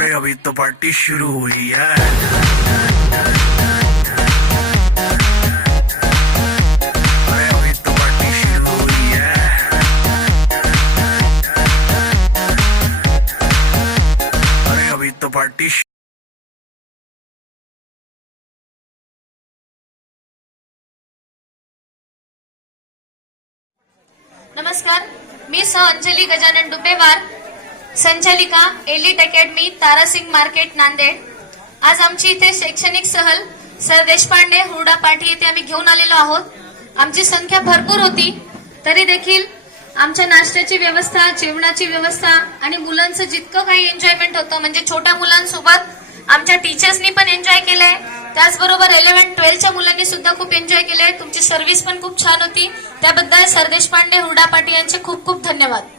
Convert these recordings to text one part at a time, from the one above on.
अरे अभी तो पार्टी शुरू हुई है। तो तो नमस्कार मी सह अंजली गजानन डुपेवार संचालिका elite academy Tarasingh market Nanded. आज आमची इथे शैक्षणिक सहल सर देशपांडे हुरडा पाठी येथे आम्ही घेऊन आलेलो आहोत. आमची संख्या भरपूर होती तरी देखील आमच्या नाश्त्याची व्यवस्था जेवणाची व्यवस्था आणि मुलांचं जितकं काही एन्जॉयमेंट होतं म्हणजे छोट्या मुलांसोबत आमच्या टीचर्सनी पण एन्जॉय केलंय. त्याचबरोबर इलेव्हन ट्वेल्थच्या मुलांनी सुद्धा खूप एन्जॉय केलंय. तुमची सर्व्हिस पण खूप छान होती. त्याबद्दल सरदेश पांडे हुरडा पाटील यांचे खूप खूप धन्यवाद.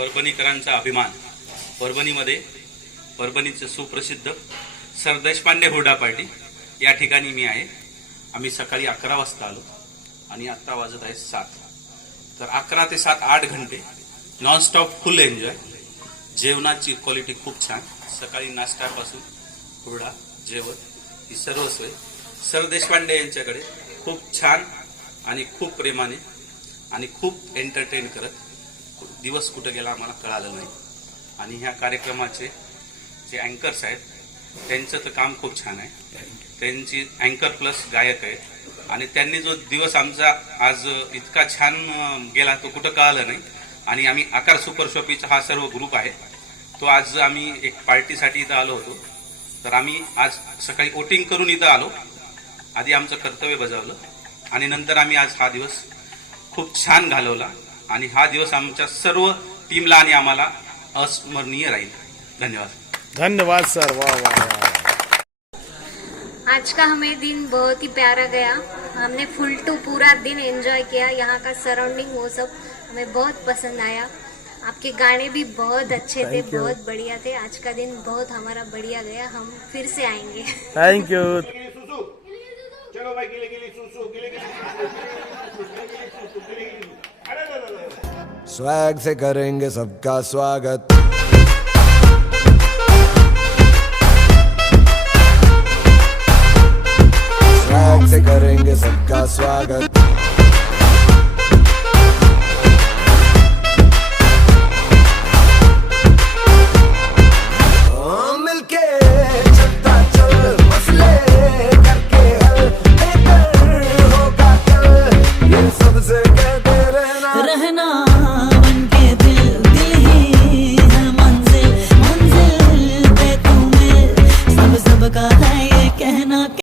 परभणीकरांचा अभिमान. परभणीमध्ये परभणीचे सुप्रसिद्ध सरदेशपांडे हुरडा पार्टी. या ठिकाणी मी आहे. आम्ही सकाळी अकरा वाजता आलो आणि आत्ता वाजत आहे सात. तर अकरा ते सात आठ घंटे नॉनस्टॉप फुल एन्जॉय जेवणाची क्वालिटी खूप छान. सकाळी नाश्त्यापासून हुरडा जेवण ही सर्व सोय. सर देशपांडे यांच्याकडे खूप छान आणि खूप प्रेमाने आणि खूप एंटरटेन करत दिवस कुठं गेला आम्हाला कळालं नाही. आणि ह्या कार्यक्रमाचे जे अँकर्स आहेत त्यांचं तर काम खूप छान आहे. त्यांची अँकर प्लस गायक आहेत. आणि त्यांनी जो दिवस आमचा आज इतका छान गेला तो कुठं कळालं नाही. आणि आम्ही आकार सुपर शॉपीचा हा सर्व ग्रुप आहे. तो आज आम्ही एक पार्टीसाठी इथं आलो होतो. तर आम्ही आज सकाळी वोटिंग करून इथं आलो. आधी आमचं कर्तव्य बजावलं. आणि नंतर आम्ही आज हा दिवस खूप छान घालवला. आणि हा दिवस आमच्या सर्व टीमला आणि आम्हाला अस्मरणीय राहील धन्यवाद धन्यवाद सर वाह वाह वाह आज का हमें दिन बहुत ही प्यारा गया हमने फुल टू पूरा दिन एंजॉय किया यहाँ का सराउंडिंग वो सब हमें बहुत पसंद आया आपके गाने भी बहुत अच्छे थे Thank you. बहुत बढ़िया थे आज का दिन बहुत हमारा बढ़िया गया हम फिर से आएँगे थैंक यू सुसु चलो भाई गिले गिली सुसु गिले गिली सुसु गिले गिली सुसु गिले गिली सुसु अरे, अरे, अरे। स्वैग से करेंगे सबका स्वागत।